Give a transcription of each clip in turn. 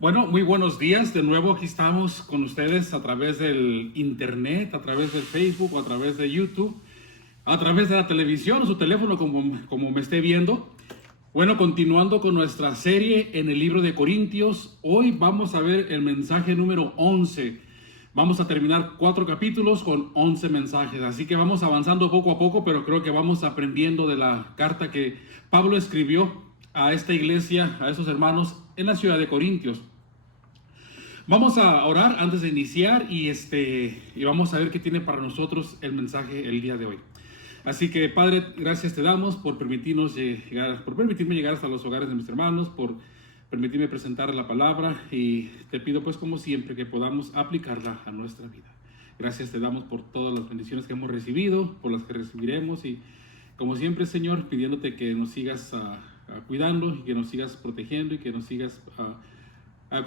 Bueno, muy buenos días. De nuevo aquí estamos con ustedes a través del internet, a través del Facebook, a través de YouTube, a través de la televisión o su teléfono, como me esté viendo. Bueno, continuando con nuestra serie en el libro de Corintios, hoy vamos a ver el mensaje número 11. Vamos a terminar 4 capítulos con 11 mensajes, así que vamos avanzando poco a poco, pero creo que vamos aprendiendo de la carta que Pablo escribió a esta iglesia, a esos hermanos en la ciudad de Corintios. Vamos a orar antes de iniciar y vamos a ver qué tiene para nosotros el mensaje el día de hoy. Así que, Padre, gracias te damos por permitirme llegar hasta los hogares de mis hermanos, por permitirme presentar la palabra, y te pido, pues, como siempre, que podamos aplicarla a nuestra vida. Gracias te damos por todas las bendiciones que hemos recibido, por las que recibiremos, y como siempre, Señor, pidiéndote que nos sigas cuidando y que nos sigas protegiendo y que nos sigas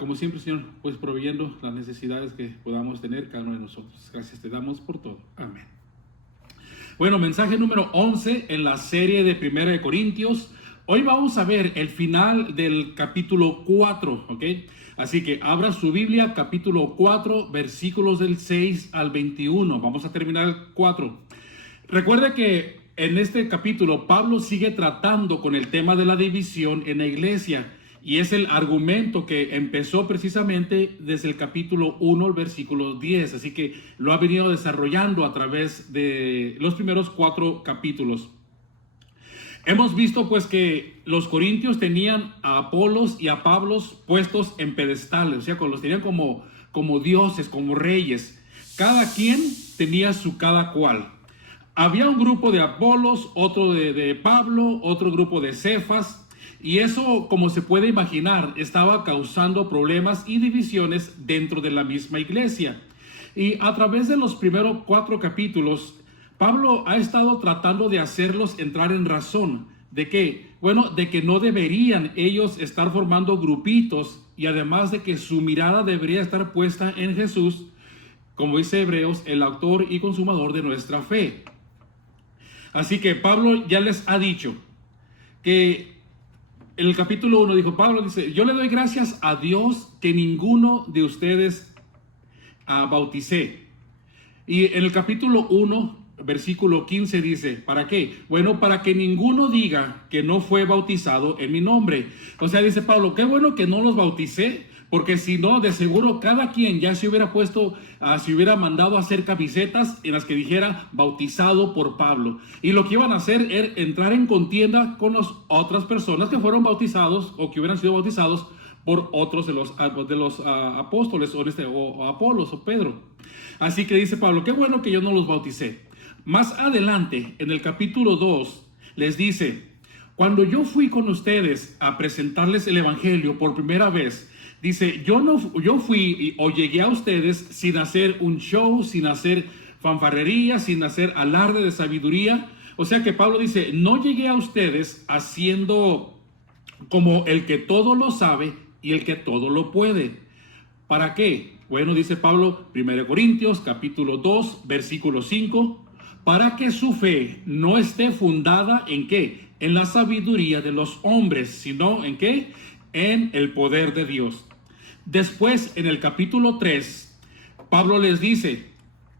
como siempre, Señor, pues proveyendo las necesidades que podamos tener cada uno de nosotros. Gracias te damos por todo. Amén. Bueno, mensaje número 11 en la serie de Primera de Corintios. Hoy vamos a ver el final del capítulo 4, ¿ok? Así que abra su Biblia, capítulo 4, versículos del 6 al 21. Vamos a terminar el 4. Recuerde que en este capítulo Pablo sigue tratando con el tema de la división en la iglesia. Y es el argumento que empezó precisamente desde el capítulo 1, el versículo 10. Así que lo ha venido desarrollando a través de los primeros 4 capítulos. Hemos visto pues que los corintios tenían a Apolos y a Pablo puestos en pedestales. O sea, los tenían como dioses, como reyes. Cada quien tenía su cada cual. Había un grupo de Apolos, otro de Pablo, otro grupo de Cefas. Y eso, como se puede imaginar, estaba causando problemas y divisiones dentro de la misma iglesia. Y a través de los primeros 4 capítulos, Pablo ha estado tratando de hacerlos entrar en razón. ¿De qué? Bueno, de que no deberían ellos estar formando grupitos, y además de que su mirada debería estar puesta en Jesús, como dice Hebreos, el autor y consumador de nuestra fe. Así que Pablo ya les ha dicho que en el capítulo 1 Pablo dice: yo le doy gracias a Dios que ninguno de ustedes bauticé. Y en el capítulo 1, versículo 15 dice: ¿para qué? Bueno, para que ninguno diga que no fue bautizado en mi nombre. O sea, dice Pablo, qué bueno que no los bauticé, porque si no, de seguro cada quien ya se hubiera se hubiera mandado a hacer camisetas en las que dijera bautizado por Pablo. Y lo que iban a hacer era entrar en contienda con las otras personas que fueron bautizados o que hubieran sido bautizados por otros de los apóstoles o Apolos o Pedro. Así que dice Pablo, qué bueno que yo no los bauticé. Más adelante, en el capítulo 2, les dice: cuando yo fui con ustedes a presentarles el evangelio por primera vez, dice, yo fui o llegué a ustedes sin hacer un show, sin hacer fanfarrería, sin hacer alarde de sabiduría. O sea que Pablo dice, no llegué a ustedes haciendo como el que todo lo sabe y el que todo lo puede. ¿Para qué? Bueno, dice Pablo, 1 Corintios capítulo 2, versículo 5, para que su fe no esté fundada en ¿qué? En la sabiduría de los hombres, sino en ¿qué? En el poder de Dios. Después, en el capítulo 3, Pablo les dice: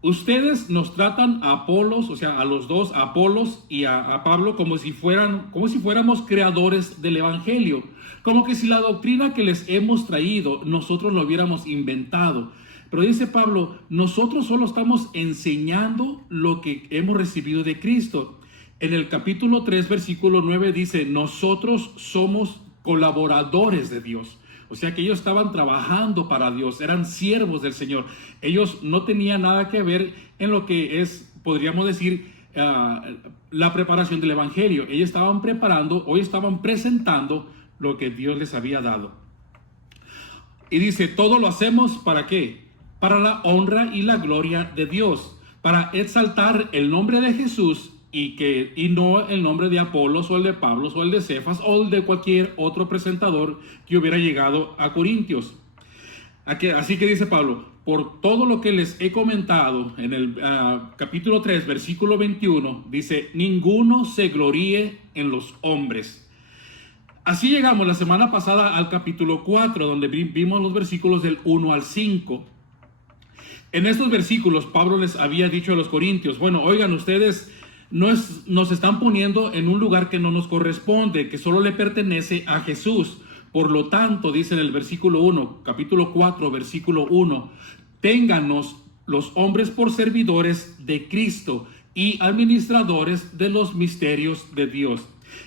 ustedes nos tratan a Apolos, o sea, a los dos, a Apolos y a Pablo, como si fuéramos creadores del evangelio, como que si la doctrina que les hemos traído nosotros lo hubiéramos inventado. Pero dice Pablo, nosotros solo estamos enseñando lo que hemos recibido de Cristo. En el capítulo 3, versículo 9 dice, nosotros somos colaboradores de Dios. O sea que ellos estaban trabajando para Dios, eran siervos del Señor. Ellos no tenían nada que ver en lo que es, podríamos decir, la preparación del evangelio. Ellos estaban preparando, hoy estaban presentando lo que Dios les había dado. Y dice, todo lo hacemos ¿para qué? Para la honra y la gloria de Dios, para exaltar el nombre de Jesús y no el nombre de Apolos o el de Pablo o el de Cefas o el de cualquier otro presentador que hubiera llegado a Corintios. Así que dice Pablo, por todo lo que les he comentado en el capítulo 3, versículo 21, dice, ninguno se gloríe en los hombres. Así llegamos la semana pasada al capítulo 4, donde vimos los versículos del 1 al 5. En estos versículos Pablo les había dicho a los corintios: bueno, oigan, ustedes nos están poniendo en un lugar que no nos corresponde, que solo le pertenece a Jesús. Por lo tanto, dice en el versículo 1, capítulo 4, versículo 1, téngannos los hombres por servidores de Cristo y administradores de los misterios de Dios.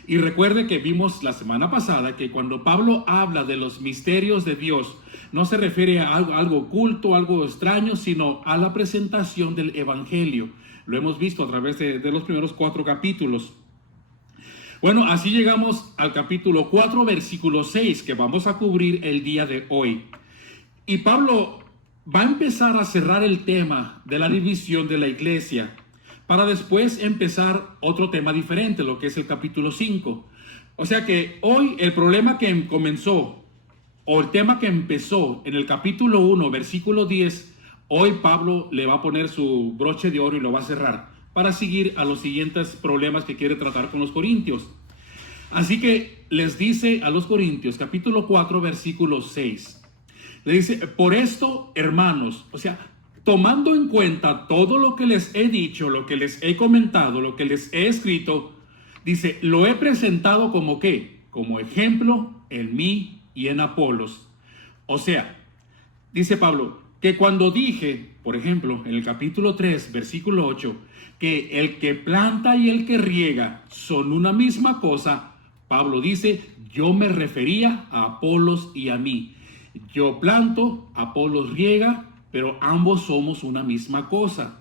Y recuerde que vimos la semana pasada que cuando Pablo habla de los misterios de Dios, no se refiere a algo oculto, algo extraño, sino a la presentación del Evangelio. Lo hemos visto a través de los primeros 4 capítulos. Bueno, así llegamos al capítulo 4, versículo 6, que vamos a cubrir el día de hoy. Y Pablo va a empezar a cerrar el tema de la división de la iglesia, para después empezar otro tema diferente, lo que es el capítulo 5. O sea que hoy el problema que comenzó, o el tema que empezó en el capítulo 1, versículo 10, hoy Pablo le va a poner su broche de oro y lo va a cerrar, para seguir a los siguientes problemas que quiere tratar con los corintios. Así que les dice a los corintios, capítulo 4, versículo 6. Le dice: por esto, hermanos, o sea, tomando en cuenta todo lo que les he dicho, lo que les he comentado, lo que les he escrito, dice, lo he presentado como ¿qué? Como ejemplo en mí y en Apolos. O sea, dice Pablo, que cuando dije, por ejemplo, en el capítulo 3, versículo 8, que el que planta y el que riega son una misma cosa, Pablo dice, yo me refería a Apolos y a mí. Yo planto, Apolos riega, pero ambos somos una misma cosa.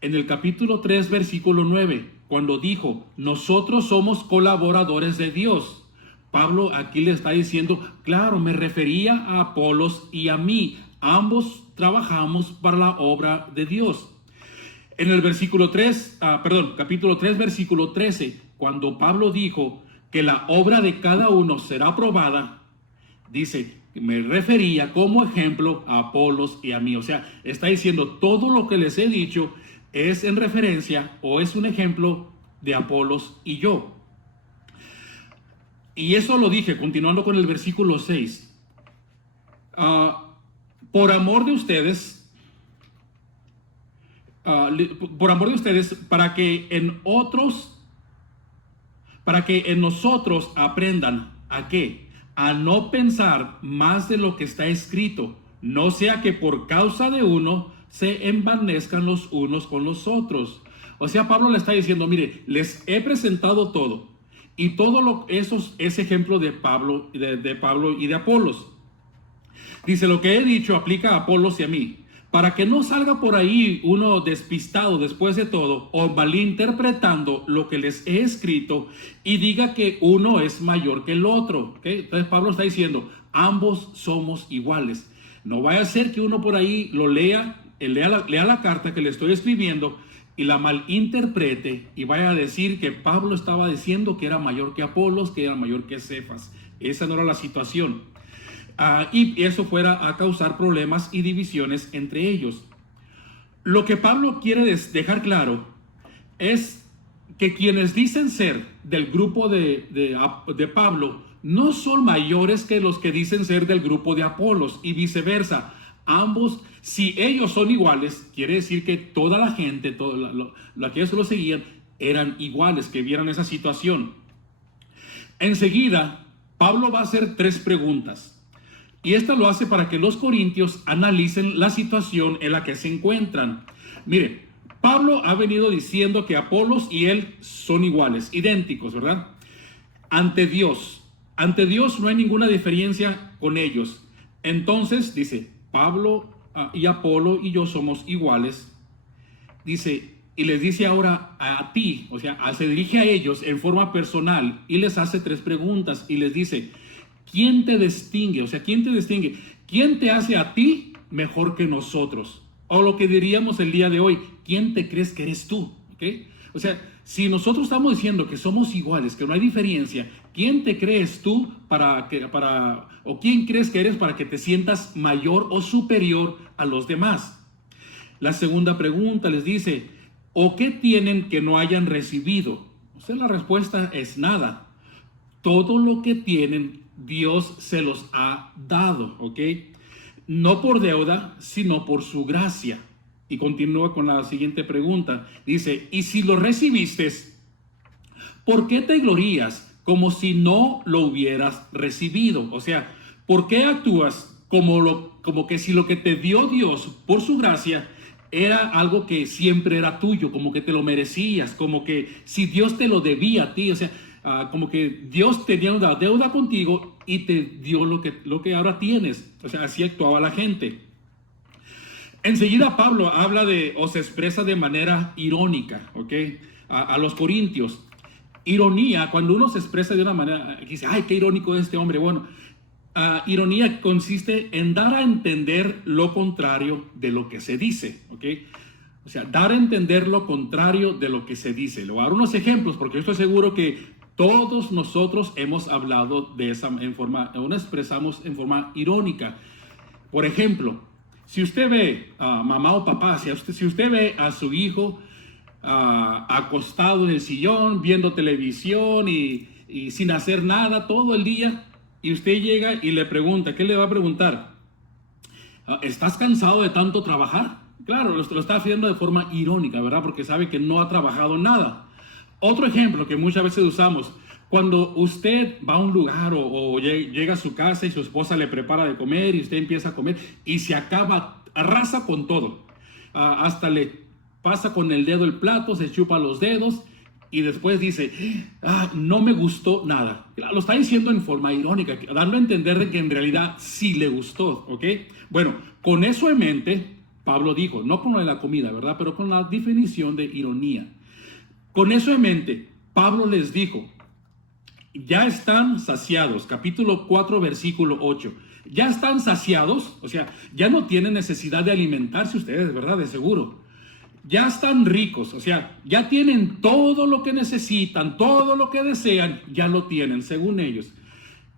En el capítulo 3, versículo 9, cuando dijo, nosotros somos colaboradores de Dios, Pablo aquí le está diciendo, claro, me refería a Apolos y a mí. Ambos trabajamos para la obra de Dios. En el capítulo 3, versículo 13, cuando Pablo dijo que la obra de cada uno será aprobada, dice, me refería como ejemplo a Apolos y a mí. O sea, está diciendo todo lo que les he dicho es en referencia o es un ejemplo de Apolos y yo. Y eso lo dije, continuando con el versículo 6. Por amor de ustedes, para que en nosotros aprendan a qué, a no pensar más de lo que está escrito, no sea que por causa de uno se envanezcan los unos con los otros. O sea, Pablo le está diciendo, mire, les he presentado todo, y todo eso es ejemplo de Pablo, de Pablo y de Apolos. Dice, lo que he dicho aplica a Apolos y a mí, para que no salga por ahí uno despistado después de todo o malinterpretando lo que les he escrito y diga que uno es mayor que el otro. ¿Okay? Entonces Pablo está diciendo, ambos somos iguales. No vaya a ser que uno por ahí lo lea la carta que le estoy escribiendo y la malinterprete y vaya a decir que Pablo estaba diciendo que era mayor que Apolos, que era mayor que Cefas. Esa no era la situación. Y eso fuera a causar problemas y divisiones entre ellos. Lo que Pablo quiere dejar claro es que quienes dicen ser del grupo de Pablo no son mayores que los que dicen ser del grupo de Apolos y viceversa. Ambos, si ellos son iguales, quiere decir que toda la gente, la que ellos lo seguían, eran iguales, que vieran esa situación. Enseguida, Pablo va a hacer 3 preguntas. Y esto lo hace para que los corintios analicen la situación en la que se encuentran. Mire, Pablo ha venido diciendo que Apolos y él son iguales, idénticos, ¿verdad? Ante Dios no hay ninguna diferencia con ellos. Entonces, dice, Pablo y Apolo y yo somos iguales. Dice, y les dice ahora a ti, o sea, se dirige a ellos en forma personal y les hace 3 preguntas y les dice, ¿quién te distingue? O sea, ¿quién te distingue? ¿Quién te hace a ti mejor que nosotros? O lo que diríamos el día de hoy, ¿quién te crees que eres tú? ¿Okay? O sea, si nosotros estamos diciendo que somos iguales, que no hay diferencia, ¿quién te crees tú o quién crees que eres para que te sientas mayor o superior a los demás? La segunda pregunta les dice, ¿o qué tienen que no hayan recibido? O sea, la respuesta es nada. todo lo que tienen, Dios se los ha dado, ¿ok? No por deuda, sino por su gracia. Y continúa con la siguiente pregunta. Dice, y si lo recibiste, ¿por qué te glorías como si no lo hubieras recibido? O sea, ¿por qué actúas como que si lo que te dio Dios por su gracia era algo que siempre era tuyo, como que te lo merecías, como que si Dios te lo debía a ti? O sea, como que Dios tenía una deuda contigo y te dio lo que ahora tienes. O sea, así actuaba la gente. Enseguida Pablo habla o se expresa de manera irónica, ¿ok? A los corintios. Ironía, cuando uno se expresa de una manera, dice, ay, qué irónico es este hombre. Bueno, ironía consiste en dar a entender lo contrario de lo que se dice, ¿ok? O sea, dar a entender lo contrario de lo que se dice. Le voy a dar unos ejemplos porque yo estoy seguro que todos nosotros hemos hablado de esa nos expresamos en forma irónica. Por ejemplo, si usted ve a mamá o papá, si usted ve a su hijo acostado en el sillón, viendo televisión y sin hacer nada todo el día, y usted llega y le pregunta, ¿qué le va a preguntar? ¿Estás cansado de tanto trabajar? Claro, lo está haciendo de forma irónica, ¿verdad? Porque sabe que no ha trabajado nada. Otro ejemplo que muchas veces usamos, cuando usted va a un lugar o llega a su casa y su esposa le prepara de comer y usted empieza a comer y se arrasa con todo. Hasta le pasa con el dedo el plato, se chupa los dedos y después dice, no me gustó nada. Lo está diciendo en forma irónica, dando a entender de que en realidad sí le gustó, ¿ok? Bueno, con eso en mente, Pablo dijo, no con lo de la comida, ¿verdad? Pero con la definición de ironía. Con eso en mente, Pablo les dijo, ya están saciados, capítulo 4, versículo 8. Ya están saciados, o sea, ya no tienen necesidad de alimentarse ustedes, ¿verdad? De seguro. Ya están ricos, o sea, ya tienen todo lo que necesitan, todo lo que desean, ya lo tienen, según ellos.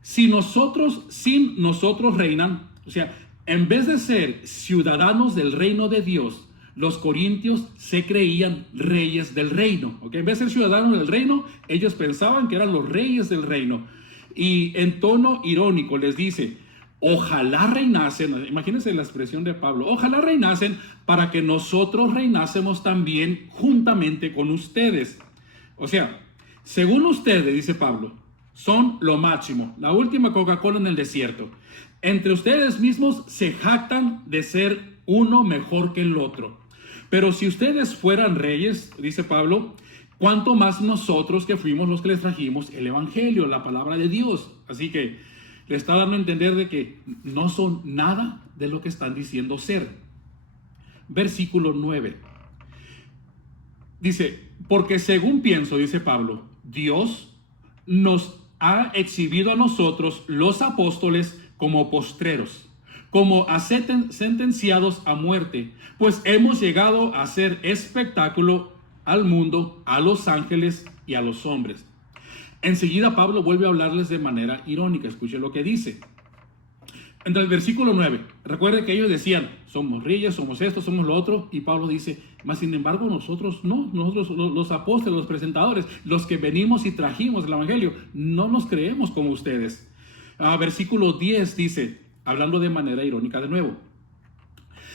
Sin nosotros reinan, o sea, en vez de ser ciudadanos del reino de Dios, los corintios se creían reyes del reino, ¿ok? En vez de ser ciudadanos del reino, ellos pensaban que eran los reyes del reino. Y en tono irónico les dice, ojalá reinasen, imagínense la expresión de Pablo, ojalá reinasen para que nosotros reinásemos también juntamente con ustedes. O sea, según ustedes, dice Pablo, son lo máximo, la última Coca-Cola en el desierto. Entre ustedes mismos se jactan de ser uno mejor que el otro. Pero si ustedes fueran reyes, dice Pablo, ¿cuánto más nosotros que fuimos los que les trajimos el evangelio, la palabra de Dios? Así que le está dando a entender de que no son nada de lo que están diciendo ser. Versículo 9. Dice, porque según pienso, dice Pablo, Dios nos ha exhibido a nosotros, los apóstoles, como postreros, como sentenciados a muerte, pues hemos llegado a ser espectáculo al mundo, a los ángeles y a los hombres. Enseguida Pablo vuelve a hablarles de manera irónica. Escuche lo que dice. Entre el versículo 9, recuerde que ellos decían, somos reyes, somos esto, somos lo otro, y Pablo dice, mas sin embargo nosotros no, nosotros los apóstoles, los presentadores, los que venimos y trajimos el evangelio, no nos creemos como ustedes. Versículo 10 dice, hablando de manera irónica de nuevo,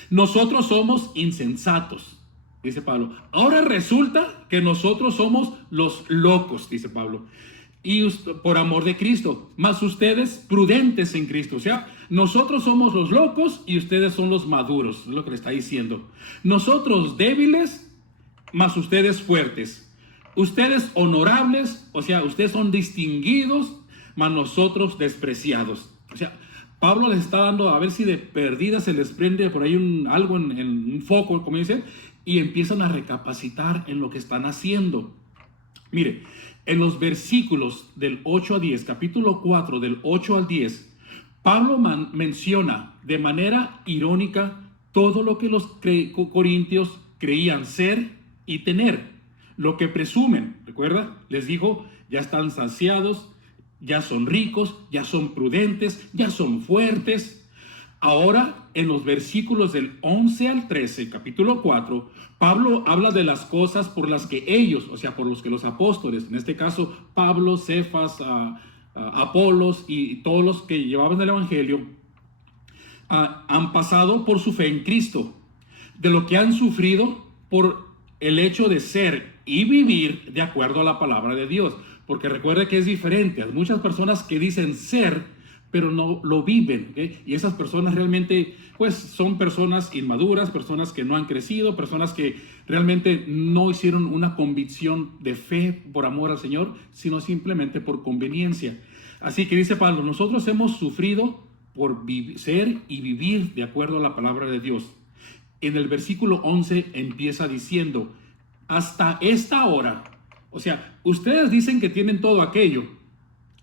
nosotros somos insensatos, dice Pablo. Ahora resulta que nosotros somos los locos, dice Pablo, y por amor de Cristo, mas ustedes prudentes en Cristo. O sea, nosotros somos los locos y ustedes son los maduros, es lo que le está diciendo. Nosotros débiles, mas ustedes fuertes. Ustedes honorables, o sea, ustedes son distinguidos, mas nosotros despreciados. O sea, Pablo les está dando a ver si de perdida se les prende por ahí algo en un foco, como dicen, y empiezan a recapacitar en lo que están haciendo. Mire, en los versículos del 8 a 10, capítulo 4, del 8 al 10, Pablo menciona de manera irónica todo lo que los corintios creían ser y tener, lo que presumen. ¿Recuerda? Les dijo, ya están saciados, ya son ricos, ya son prudentes, ya son fuertes. Ahora, en los versículos del 11 al 13, capítulo 4, Pablo habla de las cosas por las que ellos, o sea, por los que los apóstoles, en este caso Pablo, Cefas, Apolos y todos los que llevaban el evangelio, han pasado por su fe en Cristo, de lo que han sufrido por el hecho de ser y vivir de acuerdo a la palabra de Dios. Porque recuerde que es diferente. Hay muchas personas que dicen ser, pero no lo viven, ¿okay? Y esas personas realmente, pues, son personas inmaduras, personas que no han crecido, personas que realmente no hicieron una convicción de fe por amor al Señor, sino simplemente por conveniencia. Así que dice Pablo, nosotros hemos sufrido por ser y vivir de acuerdo a la palabra de Dios. En el versículo 11 empieza diciendo, hasta esta hora, o sea, ustedes dicen que tienen todo aquello.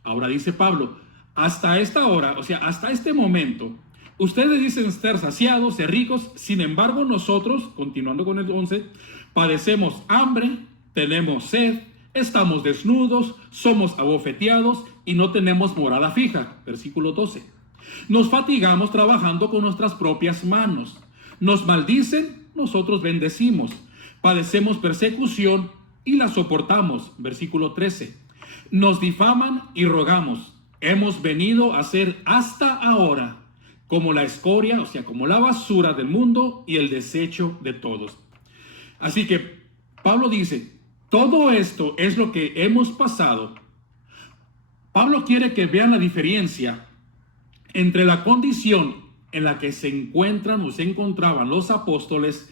Ahora dice Pablo, hasta esta hora, o sea, hasta este momento, ustedes dicen estar saciados, ser ricos, sin embargo nosotros, continuando con el 11, padecemos hambre, tenemos sed, estamos desnudos, somos abofeteados y no tenemos morada fija. Versículo 12. Nos fatigamos trabajando con nuestras propias manos. Nos maldicen, nosotros bendecimos. Padecemos persecución y la soportamos. Versículo 13. Nos difaman y rogamos. Hemos venido a ser hasta ahora como la escoria, o sea, como la basura del mundo y el desecho de todos. Así que Pablo dice, todo esto es lo que hemos pasado. Pablo quiere que vean la diferencia entre la condición en la que se encuentran o se encontraban los apóstoles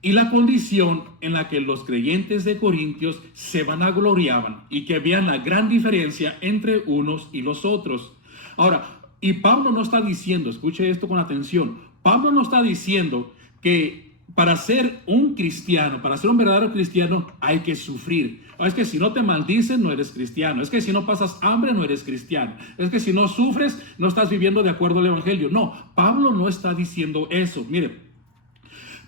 y la condición en la que los creyentes de Corintios se vanagloriaban, y que vean la gran diferencia entre unos y los otros. Ahora, y Pablo no está diciendo, escuche esto con atención, Pablo no está diciendo que para ser un cristiano, para ser un verdadero cristiano, hay que sufrir. Es que si no te maldicen, no eres cristiano. Es que si no pasas hambre, no eres cristiano. Es que si no sufres, no estás viviendo de acuerdo al evangelio. No, Pablo no está diciendo eso. Mire,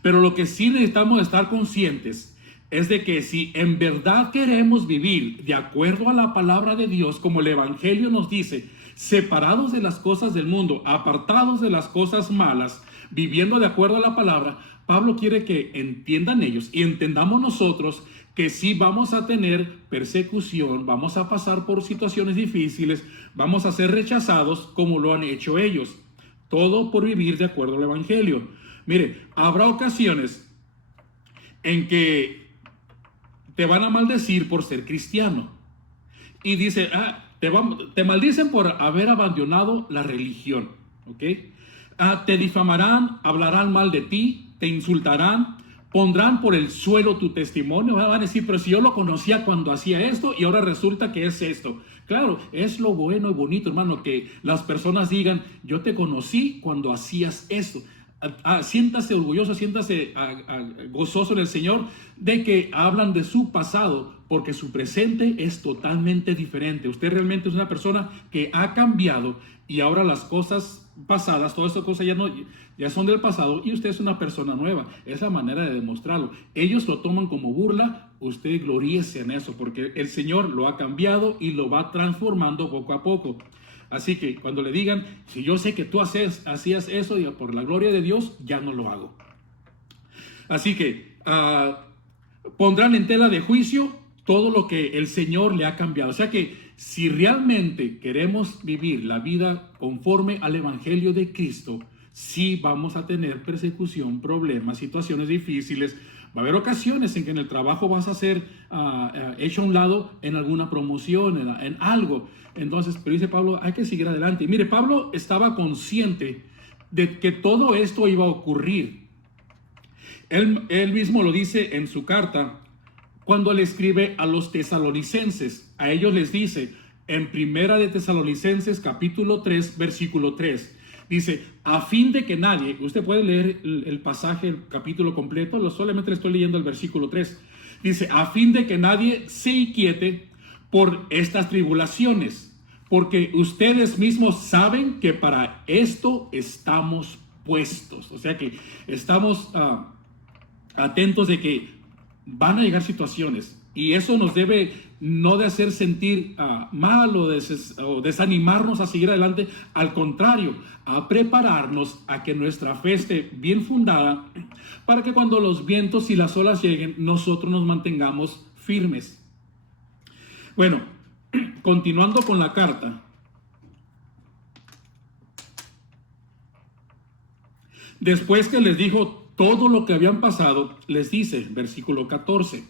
pero lo que sí necesitamos estar conscientes es de que si en verdad queremos vivir de acuerdo a la palabra de Dios, como el evangelio nos dice, separados de las cosas del mundo, apartados de las cosas malas, viviendo de acuerdo a la palabra, Pablo quiere que entiendan ellos y entendamos nosotros que sí vamos a tener persecución, vamos a pasar por situaciones difíciles, vamos a ser rechazados como lo han hecho ellos. Todo por vivir de acuerdo al evangelio. Mire, habrá ocasiones en que te van a maldecir por ser cristiano. Y dice, te maldicen por haber abandonado la religión. ¿Ok? Te difamarán, hablarán mal de ti, te insultarán, pondrán por el suelo tu testimonio. Van a decir, pero si yo lo conocía cuando hacía esto y ahora resulta que es esto. Claro, es lo bueno y bonito, hermano, que las personas digan, yo te conocí cuando hacías esto. Siéntase orgulloso, siéntase gozoso en el Señor de que hablan de su pasado, porque su presente es totalmente diferente. Usted realmente es una persona que ha cambiado y ahora las cosas pasadas, todas estas cosas ya son del pasado y usted es una persona nueva. Es la manera de demostrarlo. Ellos lo toman como burla, usted gloríese en eso, porque el Señor lo ha cambiado y lo va transformando poco a poco. Así que cuando le digan, si yo sé que tú hacías eso y por la gloria de Dios, ya no lo hago. Así que pondrán en tela de juicio todo lo que el Señor le ha cambiado. O sea que si realmente queremos vivir la vida conforme al Evangelio de Cristo, sí vamos a tener persecución, problemas, situaciones difíciles. Va a haber ocasiones en que en el trabajo vas a ser hecho a un lado en alguna promoción, en algo. Entonces, pero dice Pablo, hay que seguir adelante. Y mire, Pablo estaba consciente de que todo esto iba a ocurrir. Él mismo lo dice en su carta cuando le escribe a los tesalonicenses. A ellos les dice en Primera de Tesalonicenses capítulo 3, versículo 3. Dice, a fin de que nadie, usted puede leer el pasaje, el capítulo completo, solamente le estoy leyendo el versículo 3. Dice, a fin de que nadie se inquiete por estas tribulaciones, porque ustedes mismos saben que para esto estamos puestos. O sea que estamos atentos de que van a llegar situaciones y eso nos debe no de hacer sentir mal o desanimarnos a seguir adelante. Al contrario, a prepararnos a que nuestra fe esté bien fundada para que cuando los vientos y las olas lleguen, nosotros nos mantengamos firmes. Bueno, continuando con la carta, Después que les dijo todo lo que habían pasado, les dice, versículo 14.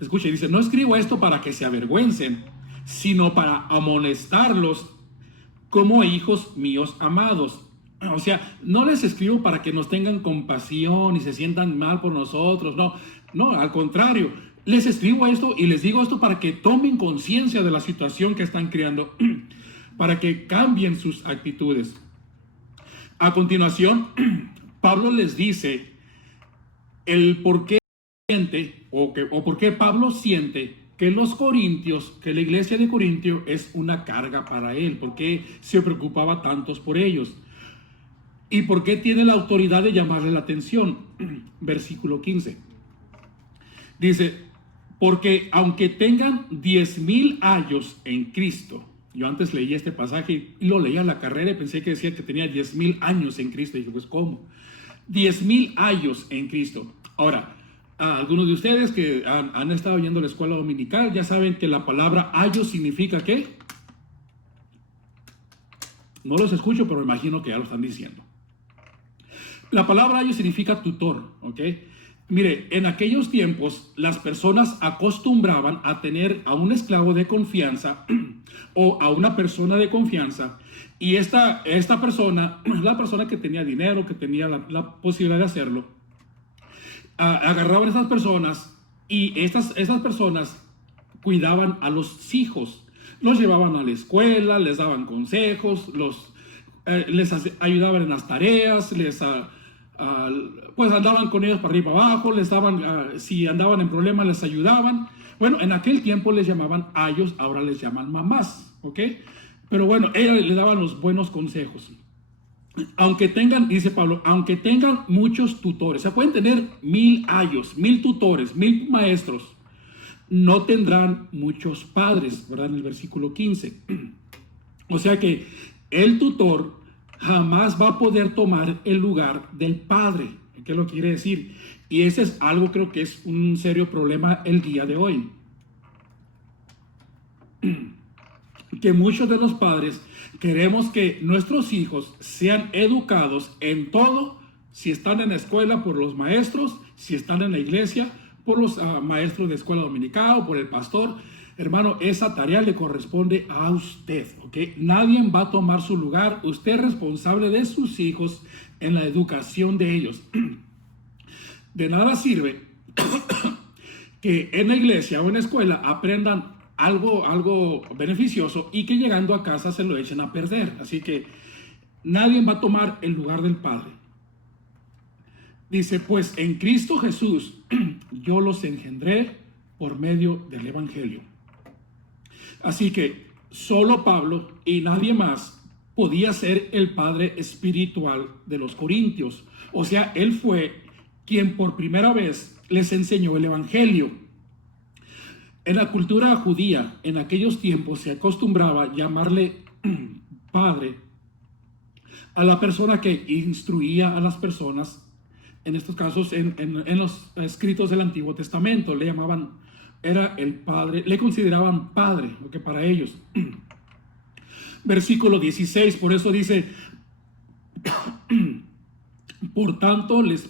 Escuche, dice, no escribo esto para que se avergüencen, sino para amonestarlos como hijos míos amados. O sea, no les escribo para que nos tengan compasión y se sientan mal por nosotros. No, no, al contrario. Les escribo esto y les digo esto para que tomen conciencia de la situación que están creando, para que cambien sus actitudes. A continuación, Pablo les dice el por qué siente o por qué Pablo siente que los corintios, que la iglesia de Corintio es una carga para él, por qué se preocupaba tantos por ellos y por qué tiene la autoridad de llamarle la atención. Versículo 15. Dice, porque aunque tengan 10,000 años en Cristo. Yo antes leí este pasaje y lo leía en la carrera y pensé que decía que tenía 10,000 años en Cristo. Y dije, pues ¿cómo? 10,000 años en Cristo. Ahora, algunos de ustedes que han estado yendo a la escuela dominical ya saben que la palabra años significa ¿qué? No los escucho, pero imagino que ya lo están diciendo. La palabra años significa tutor, ¿ok? Mire, en aquellos tiempos las personas acostumbraban a tener a un esclavo de confianza o a una persona de confianza, y esta persona, la persona que tenía dinero, que tenía la posibilidad de hacerlo, agarraban a estas personas y estas personas cuidaban a los hijos, los llevaban a la escuela, les daban consejos, les ayudaban en las tareas, pues andaban con ellos para arriba y para abajo, les daban, si andaban en problemas les ayudaban. Bueno, en aquel tiempo les llamaban ayos, ahora les llaman mamás, ¿ok? Pero bueno, ellas les daban los buenos consejos. Aunque tengan, dice Pablo, aunque tengan muchos tutores, o sea, pueden tener 1,000 ayos, 1,000 tutores, 1,000 maestros, no tendrán muchos padres, ¿verdad? En el versículo 15. O sea que el tutor jamás va a poder tomar el lugar del padre. ¿Qué lo quiere decir? Y ese es algo, creo que es un serio problema el día de hoy. Que muchos de los padres queremos que nuestros hijos sean educados en todo, si están en la escuela por los maestros, si están en la iglesia por los maestros de escuela dominical o por el pastor. Hermano, esa tarea le corresponde a usted, ¿ok? Nadie va a tomar su lugar. Usted es responsable de sus hijos en la educación de ellos. De nada sirve que en la iglesia o en la escuela aprendan algo beneficioso y que llegando a casa se lo echen a perder. Así que nadie va a tomar el lugar del Padre. Dice, pues en Cristo Jesús yo los engendré por medio del Evangelio. Así que solo Pablo y nadie más podía ser el padre espiritual de los corintios. O sea, él fue quien por primera vez les enseñó el Evangelio. En la cultura judía, en aquellos tiempos, se acostumbraba llamarle padre a la persona que instruía a las personas. En estos casos, en los escritos del Antiguo Testamento, le llamaban, era el padre, le consideraban padre, lo que para ellos. Versículo 16, por eso dice, por tanto les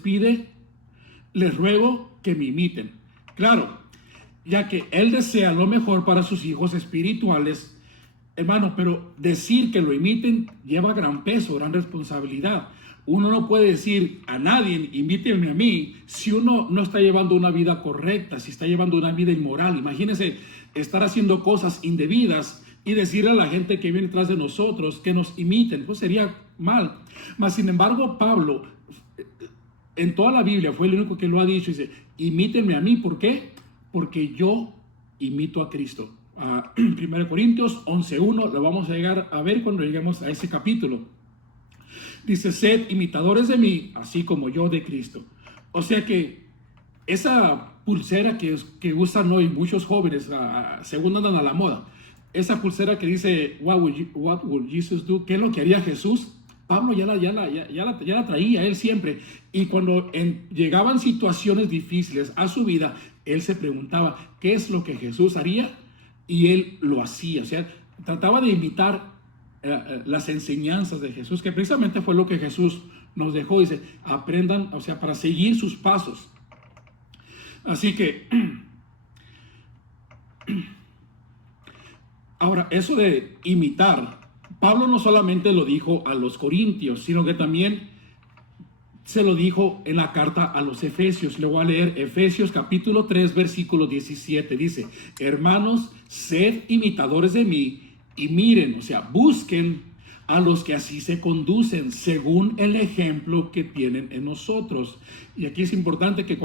ruego que me imiten. Claro, ya que él desea lo mejor para sus hijos espirituales, hermano, pero decir que lo imiten lleva gran peso, gran responsabilidad. Uno no puede decir a nadie, imítenme a mí, si uno no está llevando una vida correcta, si está llevando una vida inmoral. Imagínense estar haciendo cosas indebidas y decirle a la gente que viene detrás de nosotros que nos imiten, pues sería mal. Mas, sin embargo, Pablo, en toda la Biblia, fue el único que lo ha dicho, dice, imítenme a mí, ¿por qué? Porque yo imito a Cristo. 1 Corintios 11:1, lo vamos a llegar a ver cuando lleguemos a ese capítulo. Dice, sed imitadores de mí, así como yo de Cristo. O sea que esa pulsera que usan hoy muchos jóvenes, según andan a la moda, esa pulsera que dice, what would Jesus do? ¿Qué es lo que haría Jesús? Pablo ya la traía él siempre. Y cuando llegaban situaciones difíciles a su vida, él se preguntaba, ¿qué es lo que Jesús haría? Y él lo hacía. O sea, trataba de imitar las enseñanzas de Jesús, que precisamente fue lo que Jesús nos dejó, dice, aprendan, o sea, para seguir sus pasos. Así que, ahora, eso de imitar, Pablo no solamente lo dijo a los corintios, sino que también se lo dijo en la carta a los Efesios. Le voy a leer Efesios capítulo 3, versículo 17. Dice, hermanos, sed imitadores de mí y miren, o sea, busquen a los que así se conducen, según el ejemplo que tienen en nosotros. Y aquí es importante que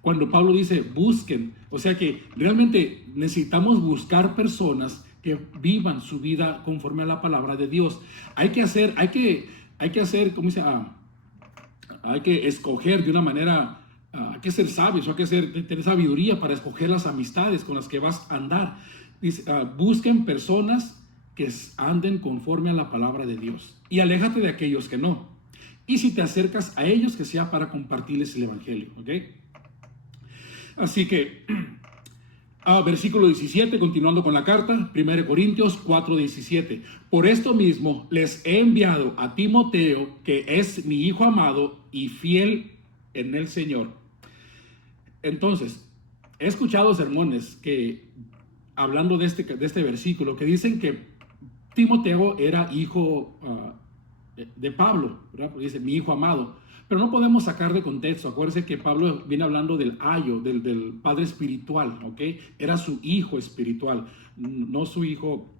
cuando Pablo dice busquen, o sea que realmente necesitamos buscar personas que vivan su vida conforme a la palabra de Dios. Hay que hacer, ¿cómo dice? Hay que escoger de una manera, hay que ser sabios, hay que tener sabiduría para escoger las amistades con las que vas a andar. Dice, busquen personas que anden conforme a la palabra de Dios y aléjate de aquellos que no. Y si te acercas a ellos, que sea para compartirles el evangelio, ¿ok? Así que, versículo 17, continuando con la carta, 1 Corintios 4:17. Por esto mismo les he enviado a Timoteo, que es mi hijo amado y fiel en el Señor. Entonces, he escuchado sermones que, hablando de este versículo, que dicen que Timoteo era hijo de Pablo, ¿verdad? Porque dice, mi hijo amado. Pero no podemos sacar de contexto. Acuérdense que Pablo viene hablando del ayo, del padre espiritual, ¿ok? Era su hijo espiritual, no su hijo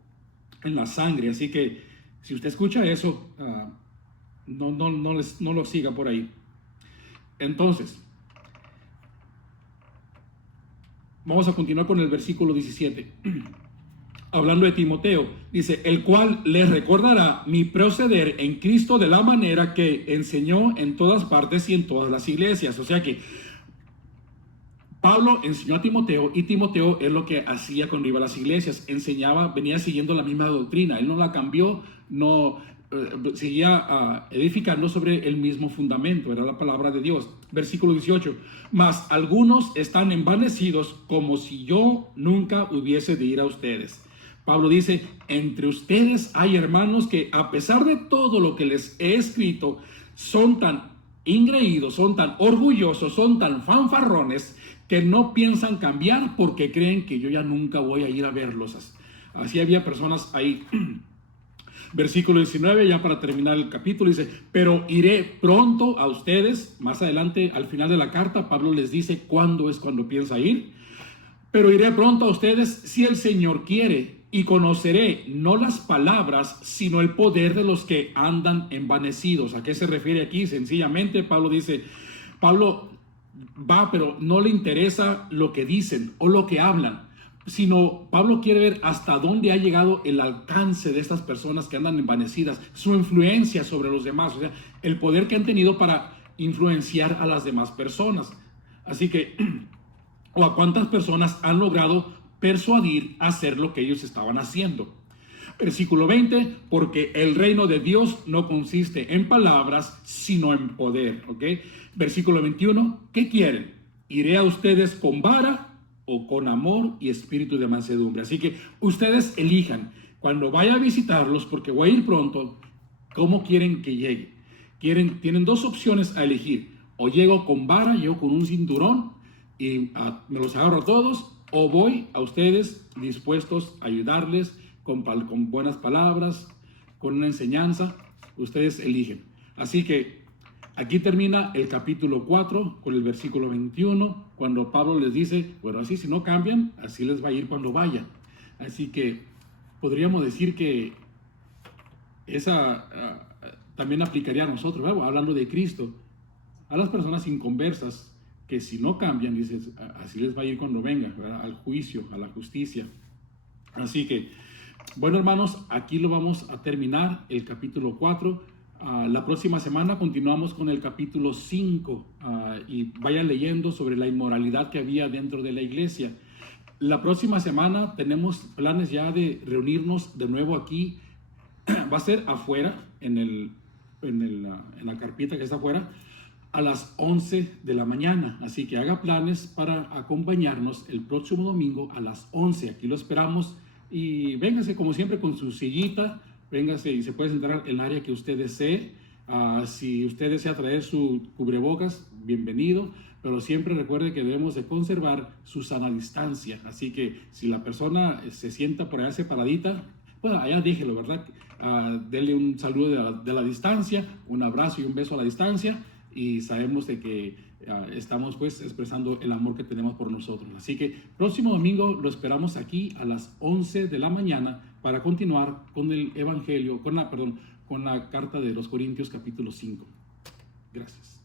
en la sangre. Así que si usted escucha eso, no lo siga por ahí. Entonces, vamos a continuar con el versículo 17. Hablando de Timoteo, dice, el cual les recordará mi proceder en Cristo de la manera que enseñó en todas partes y en todas las iglesias. O sea que Pablo enseñó a Timoteo y Timoteo es lo que hacía cuando iba a las iglesias. Enseñaba, venía siguiendo la misma doctrina. Él no la cambió, seguía edificando sobre el mismo fundamento. Era la palabra de Dios. Versículo 18. Mas algunos están envanecidos como si yo nunca hubiese de ir a ustedes. Pablo dice, entre ustedes hay hermanos que a pesar de todo lo que les he escrito, son tan ingreídos, son tan orgullosos, son tan fanfarrones que no piensan cambiar porque creen que yo ya nunca voy a ir a verlos. Así había personas ahí. Versículo 19, ya para terminar el capítulo, dice, pero iré pronto a ustedes. Más adelante, al final de la carta, Pablo les dice cuándo piensa ir. Pero iré pronto a ustedes si el Señor quiere, y conoceré no las palabras, sino el poder de los que andan envanecidos. ¿A qué se refiere aquí? Sencillamente, Pablo dice, Pablo va, pero no le interesa lo que dicen o lo que hablan, sino Pablo quiere ver hasta dónde ha llegado el alcance de estas personas que andan envanecidas, su influencia sobre los demás, o sea, el poder que han tenido para influenciar a las demás personas. Así que, o a cuántas personas han logrado persuadir a hacer lo que ellos estaban haciendo. Versículo 20, porque el reino de Dios no consiste en palabras, sino en poder, ¿ok? Versículo 21, ¿qué quieren? ¿Iré a ustedes con vara o con amor y espíritu de mansedumbre? Así que ustedes elijan, cuando vaya a visitarlos, porque voy a ir pronto, ¿cómo quieren que llegue? Tienen dos opciones a elegir, o llego con vara, llego con un cinturón y me los agarro a todos, o voy a ustedes dispuestos a ayudarles con buenas palabras, con una enseñanza. Ustedes eligen. Así que aquí termina el capítulo 4 con el versículo 21, cuando Pablo les dice, bueno, así si no cambian, así les va a ir cuando vaya. Así que podríamos decir que esa también aplicaría a nosotros, ¿verdad? Hablando de Cristo, a las personas inconversas, que si no cambian, dices, así les va a ir cuando venga, ¿verdad? Al juicio, a la justicia. Así que, bueno, hermanos, aquí lo vamos a terminar, el capítulo 4. La próxima semana continuamos con el capítulo 5 y vayan leyendo sobre la inmoralidad que había dentro de la iglesia. La próxima semana tenemos planes ya de reunirnos de nuevo aquí. Va a ser afuera, en la carpita que está afuera, a las 11 de la mañana. Así que haga planes para acompañarnos el próximo domingo a las 11. Aquí lo esperamos y véngase como siempre con su sillita, véngase y se puede sentar en el área que usted desee. Si usted desea traer su cubrebocas, bienvenido, pero siempre recuerde que debemos de conservar su sana distancia. Así que si la persona se sienta por allá separadita, bueno, allá déjelo, ¿verdad? Denle un saludo de la distancia, un abrazo y un beso a la distancia, y sabemos de que estamos pues expresando el amor que tenemos por nosotros. Así que próximo domingo lo esperamos aquí a las 11 de la mañana para continuar con el Evangelio, con la carta de los Corintios capítulo 5. Gracias.